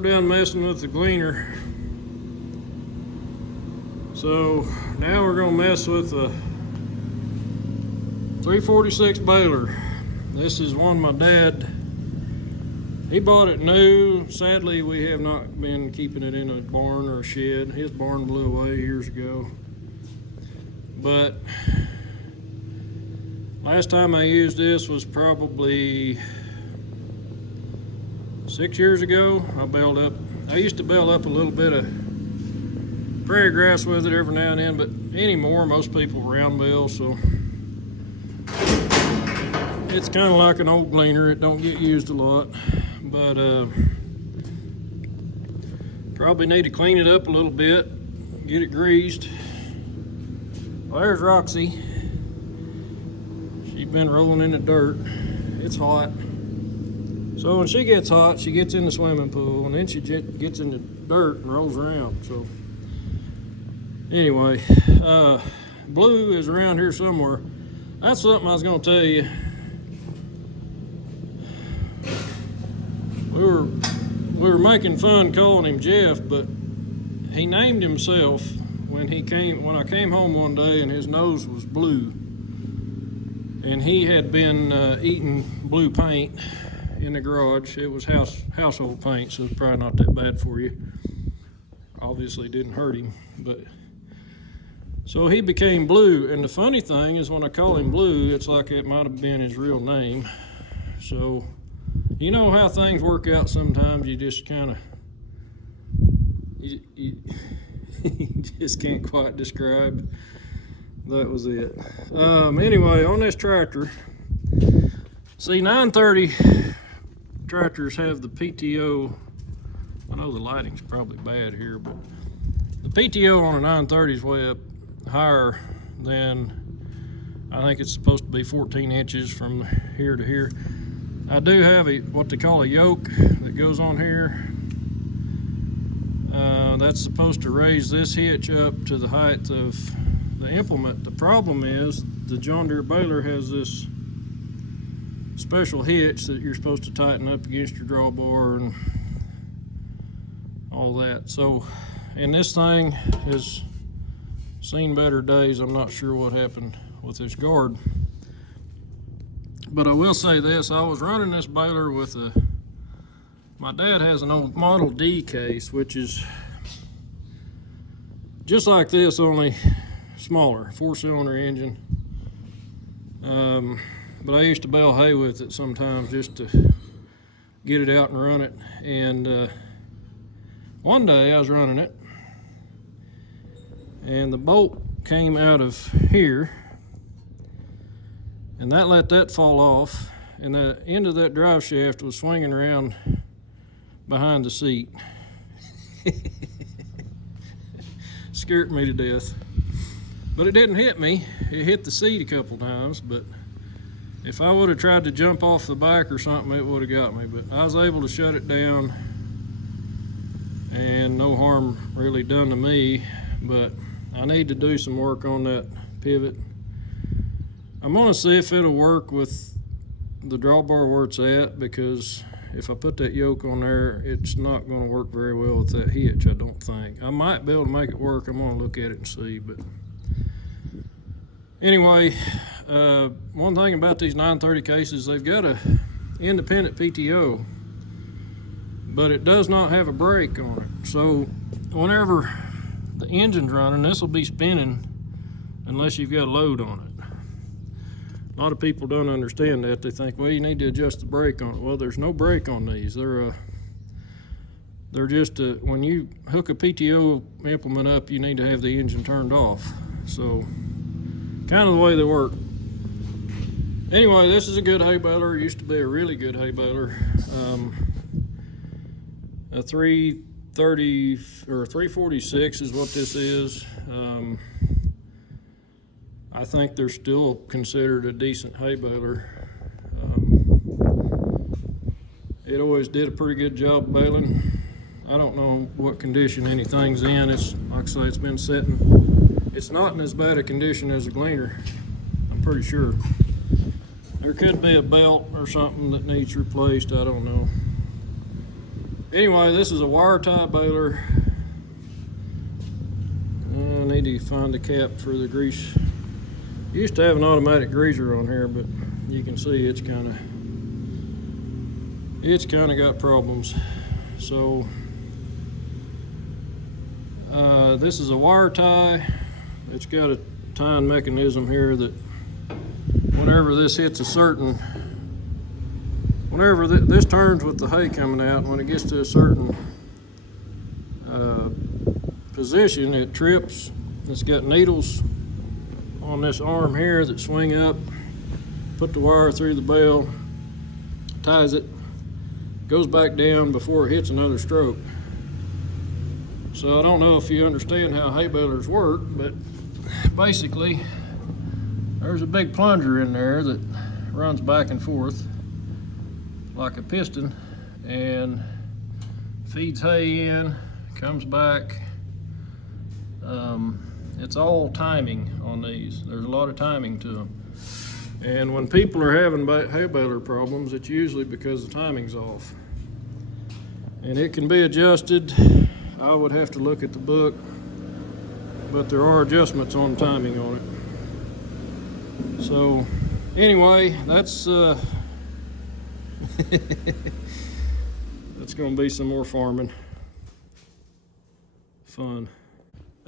we're done messing with the gleaner. So now we're gonna mess with the 346 baler. This is one my dad, he bought it new. Sadly, we have not been keeping it in a barn or a shed. His barn blew away years ago. But last time I used this was probably 6 years ago. I used to bale up a little bit of prairie grass with it every now and then, but anymore, most people round bale, so it's kind of like an old gleaner. It don't get used a lot, but probably need to clean it up a little bit, get it greased. Well, there's Roxy. She's been rolling in the dirt. It's hot. So when she gets hot, she gets in the swimming pool, and then she gets in the dirt and rolls around. So anyway, Blue is around here somewhere. That's something I was going to tell you. We were making fun calling him Jeff, but he named himself when I came home one day, and his nose was blue, and he had been eating blue paint in the garage. It was household paint, so it's probably not that bad for you. Obviously didn't hurt him, but so he became Blue. And the funny thing is, when I call him Blue, it's like it might have been his real name. So you know how things work out sometimes. You just kind of you just can't quite describe. That was it. Anyway, on this tractor, see, 930 tractors have the PTO. I know the lighting's probably bad here, but the PTO on a 930 is way up higher than, I think it's supposed to be 14 inches from here to here. I do have what they call a yoke that goes on here. That's supposed to raise this hitch up to the height of the implement. The problem is the John Deere baler has this special hitch that you're supposed to tighten up against your drawbar and all that. So, and this thing has seen better days. I'm not sure what happened with this guard, but I will say this: I was running this baler with my dad has an old Model D case, which is just like this, only smaller, 4-cylinder engine. But I used to bale hay with it sometimes just to get it out and run it. And one day I was running it, and the bolt came out of here, and that let that fall off, and the end of that drive shaft was swinging around behind the seat. Scared me to death. But it didn't hit me. It hit the seat a couple times, but if I would have tried to jump off the back or something, it would have got me. But I was able to shut it down, and no harm really done to me. But I need to do some work on that pivot. I'm gonna see if it'll work with the drawbar where it's at, because if I put that yoke on there, it's not going to work very well with that hitch, I don't think. I might be able to make it work. I'm going to look at it and see. But anyway, one thing about these 930 cases, they've got a independent PTO, but it does not have a brake on it. So whenever the engine's running, this will be spinning unless you've got a load on it. A lot of people don't understand that. They think, well, you need to adjust the brake on it. Well, there's no brake on these. They're just when you hook a PTO implement up, you need to have the engine turned off. So kind of the way they work. Anyway, this is a good hay baler. It used to be a really good hay baler. A 330 or 346 is what this is. I think they're still considered a decent hay baler. It always did a pretty good job baling. I don't know what condition anything's in. It's like I say, it's been sitting. It's not in as bad a condition as a gleaner, I'm pretty sure. There could be a belt or something that needs replaced, I don't know. Anyway, this is a wire tie baler. I need to find the cap for the grease. Used to have an automatic greaser on here, but you can see it's kind of got problems. So this is a wire tie. It's got a tying mechanism here that whenever this hits a certain, whenever this turns with the hay coming out, when it gets to a certain position, it trips. It's got needles on this arm here that swing up, put the wire through the bale, ties it, goes back down before it hits another stroke. So I don't know if you understand how hay balers work, but basically there's a big plunger in there that runs back and forth like a piston and feeds hay in, comes back. It's all timing on these. There's a lot of timing to them. And when people are having hay baler problems, it's usually because the timing's off. And it can be adjusted. I would have to look at the book, but there are adjustments on timing on it. So anyway, that's that's gonna be some more farming fun.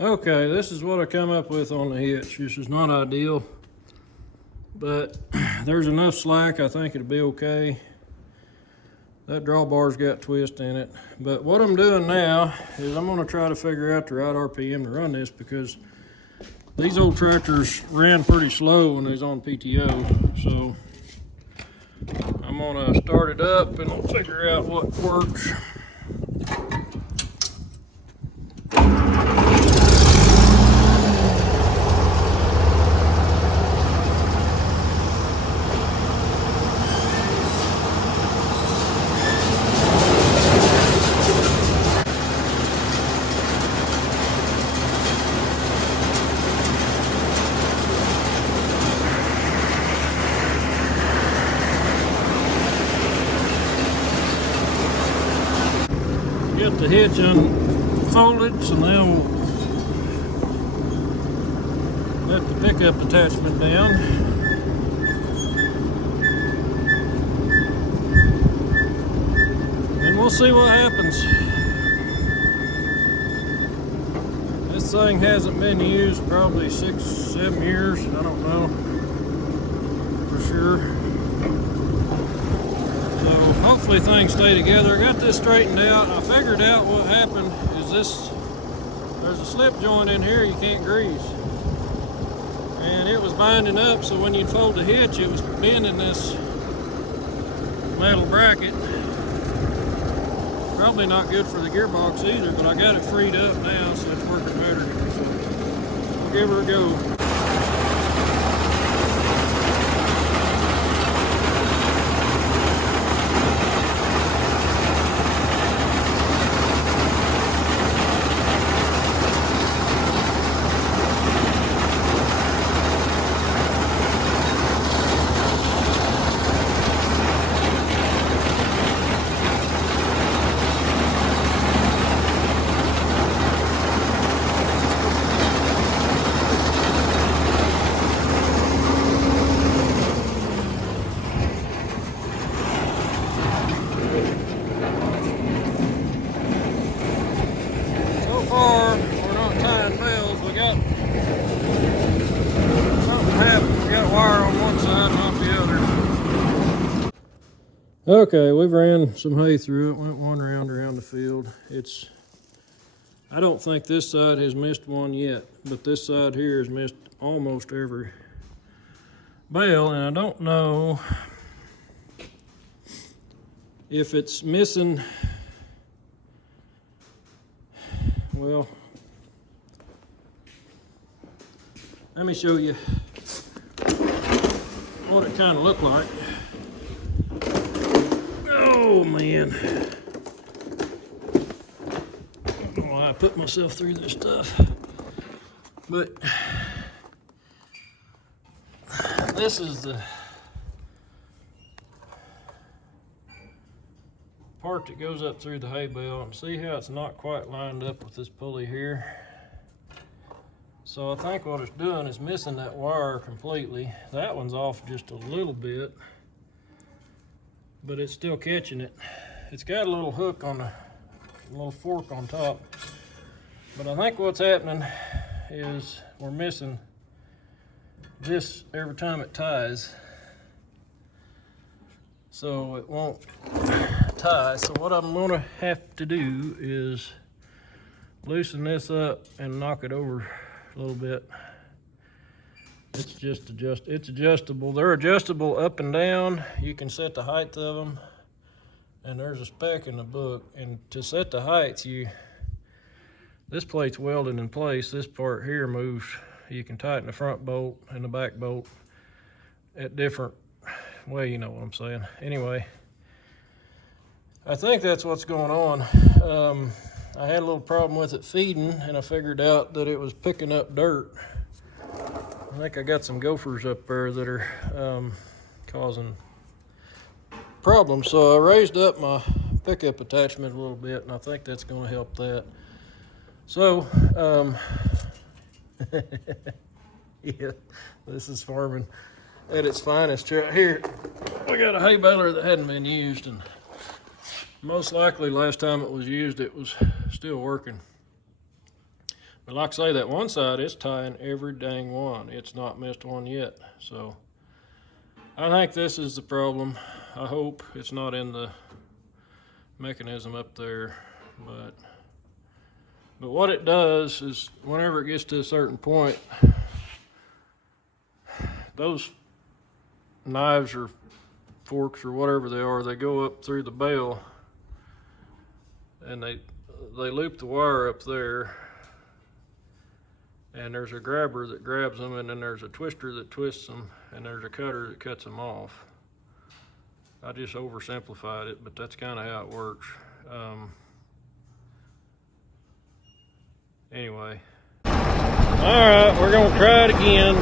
Okay, this is what I come up with on the hitch. This is not ideal, but there's enough slack, I think it'll be okay. That drawbar's got twist in it. But what I'm doing now is I'm gonna try to figure out the right RPM to run this, because these old tractors ran pretty slow when they was on PTO. So I'm gonna start it up and I'll figure out what works. Get the hitch unfolded, so now we'll let the pickup attachment down. And we'll see what happens. This thing hasn't been used probably 6-7 years, I don't know for sure. Hopefully things stay together. I got this straightened out. I figured out what happened is there's a slip joint in here you can't grease. And it was binding up, so when you'd fold the hitch, it was bending this metal bracket. Probably not good for the gearbox either, but I got it freed up now, so it's working better. So I'll give her a go. We're not tying bales. We got something happened. We got wire on one side and off the other. Okay, we've ran some hay through it. Went one round around the field. I don't think this side has missed one yet, but this side here has missed almost every bale, and I don't know if it's missing. Well, let me show you what it kind of looked like. Oh man, I don't know why I put myself through this stuff, but this is part that goes up through the hay bale, and see how it's not quite lined up with this pulley here. So I think what it's doing is missing that wire completely. That one's off just a little bit, but it's still catching it. It's got a little hook on a little fork on top, but I think what's happening is we're missing this every time it ties, so it won't tie. So what I'm gonna have to do is loosen this up and knock it over a little bit. It's just it's adjustable. They're adjustable up and down. You can set the height of them, and there's a spec in the book. And to set the heights, this plate's welded in place. This part here moves. You can tighten the front bolt and the back bolt at different way, you know what I'm saying. Anyway, I think that's what's going on. I had a little problem with it feeding, and I figured out that it was picking up dirt. I think I got some gophers up there that are causing problems. So I raised up my pickup attachment a little bit, and I think that's going to help that. So, yeah, this is farming at its finest right here. We got a hay baler that hadn't been used, and most likely last time it was used, it was still working. But like I say, that one side, it's tying every dang one. It's not missed one yet. So I think this is the problem. I hope it's not in the mechanism up there, but what it does is whenever it gets to a certain point, those knives or forks or whatever they are, they go up through the bale, and they loop the wire up there, and there's a grabber that grabs them, and then there's a twister that twists them, and there's a cutter that cuts them off. I just oversimplified it, but that's kind of how it works. Anyway. All right, we're gonna try it again.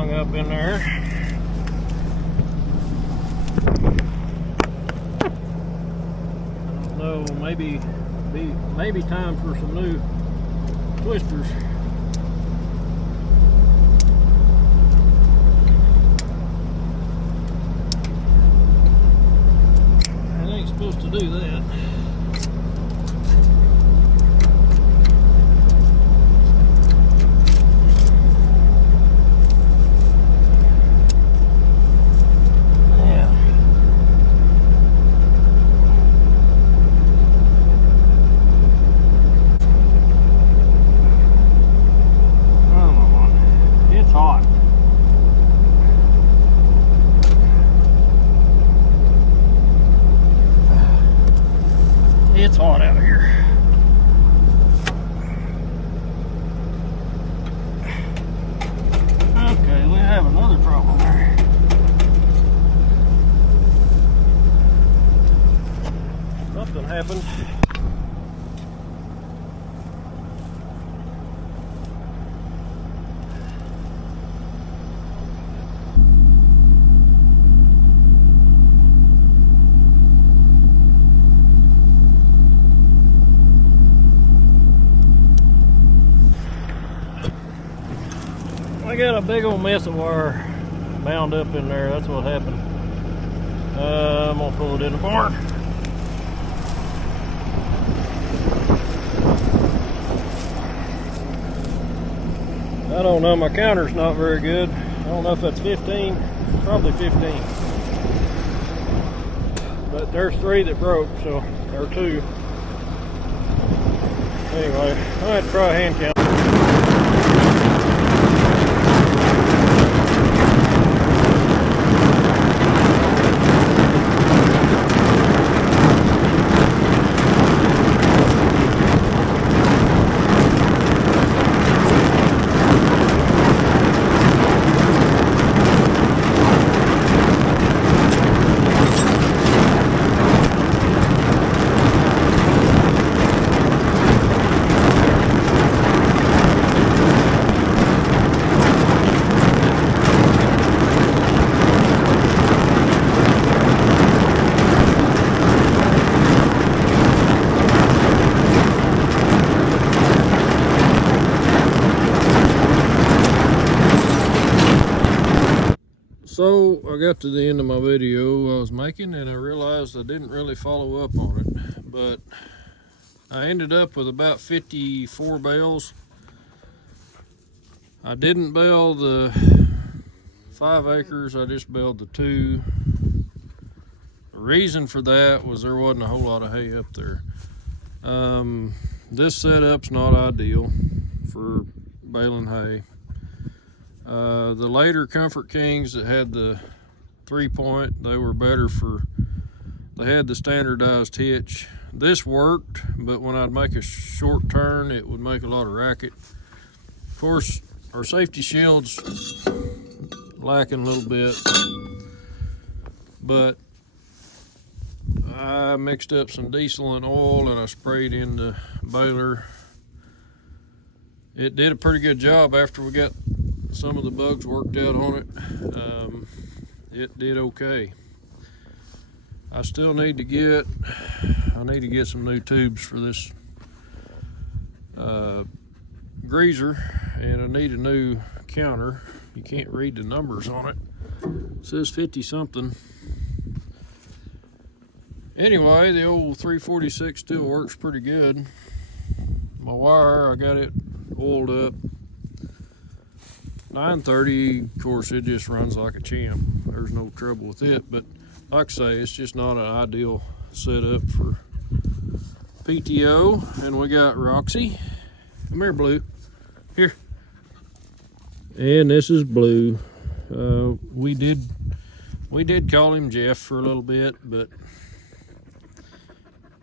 hung up in there. I don't know, maybe time for some new twisters. It ain't supposed to do that. It's hot out here. Okay, we have another problem there. Something happened. I got a big old mess of wire bound up in there. That's what happened. I'm gonna pull it in the barn. I don't know, my counter's not very good. I don't know if that's 15, probably 15. But there's 3 that broke, so, or 2. Anyway, I had to try a hand count. So I got to the end of my video I was making and I realized I didn't really follow up on it, but I ended up with about 54 bales. I didn't bale the 5 acres, I just baled the 2. The reason for that was there wasn't a whole lot of hay up there. This setup's not ideal for baling hay. The later Comfort Kings that had the 3-point, they were better for, they had the standardized hitch. This worked, but when I'd make a short turn, it would make a lot of racket. Of course, our safety shield's lacking a little bit, but I mixed up some diesel and oil and I sprayed in the baler. It did a pretty good job after we got some of the bugs worked out on it. It did okay. I still need to get, some new tubes for this greaser, and I need a new counter. You can't read the numbers on it. It says 50 something. Anyway, the old 346 still works pretty good. My wire, I got it oiled up. 930, of course, it just runs like a champ. There's no trouble with it, but like I say, it's just not an ideal setup for PTO. And we got Roxy. Come here, Blue. Here. And this is Blue. We did call him Jeff for a little bit, but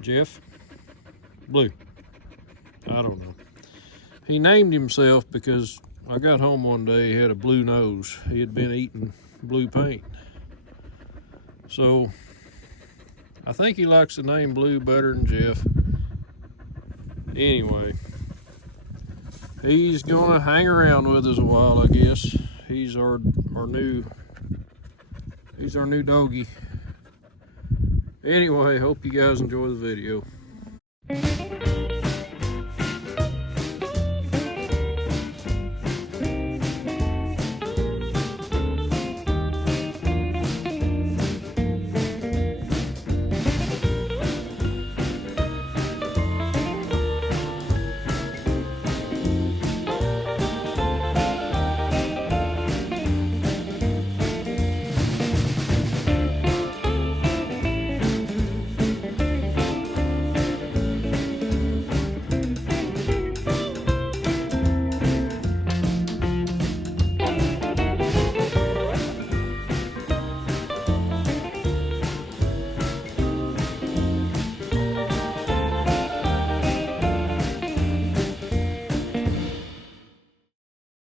Jeff, Blue, I don't know. He named himself because I got home one day, he had a blue nose. He had been eating blue paint. So I think he likes the name Blue better than Jeff. Anyway, he's gonna hang around with us a while, I guess. He's he's our new doggy. Anyway, hope you guys enjoy the video.